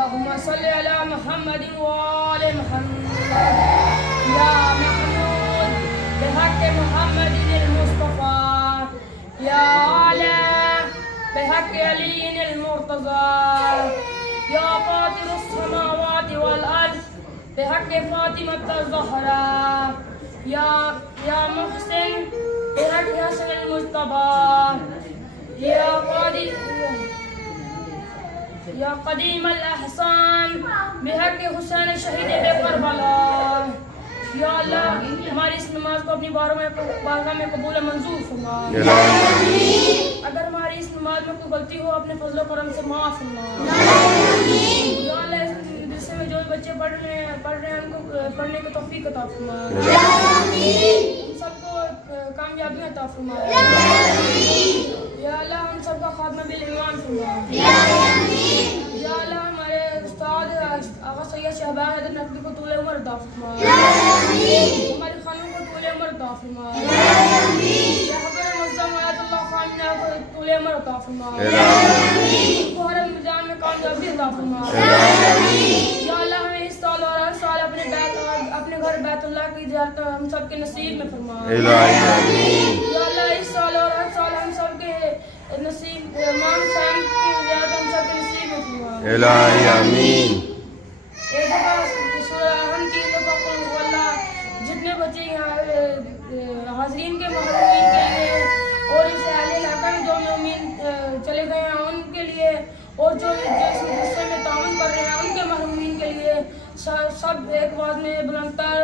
اللهم صل على محمد وآل محمد يا محمود بحق محمد المصطفى يا أعلى بحق علي المرتضى يا فاطر السماوات والأرض بحق فاطمة الزهراء يا محسن بحق حسن المجتبى یا قدیم الاحسان بحق حسین شہید کربلا. یا اللہ ہماری اس نماز کو اپنی بارگاہ میں قبول منظور فرما. اگر ہماری اس نماز میں کوئی غلطی ہو اپنے فضل و کرم سے معاف فرما. یا اللہ اس مدرسے میں جو بچے پڑھ رہے ہیں ان کو پڑھنے کی توفیق عطا فرما. ان سب کو کامیابی عطا فرما. یا اللہ ہم سب کا خاتمہ بالایمان فرما. یا اللہ ہمارے استاد آغا سید شہباز حیدر نقوی کو طول عمر عطا فرما. ہماری خانوں کو طول عمر عطا فرما. یا حضرت معظم آیت اللہ خامنہ کو طول عمر عطا فرما. کو ہر میدان میں کامیابی عطا فرما. یا اللہ ہمیں اس سال اور ہر سال اپنے گھر بیت اللہ کی زیارت ہم سب کے نصیب میں فرما. یا اللہ اس سال اور ہر سال ہم سب کے نصیب امام حسین کی زیارت ہم سب کے نصیب میں فرما. الہی آمین. ایک دفعہ سورہ کی دفعہ اللہ جتنے بچے یہاں حاضرین کے محرومین کے لیے اور اس اہل علاقہ میں جو محرومین چلے گئے ہیں ان کے لیے اور جو اس مدرسے میں تعاون کر رہے ہیں ان کے محرومین کے لیے سب ایک آواز میں بلند تر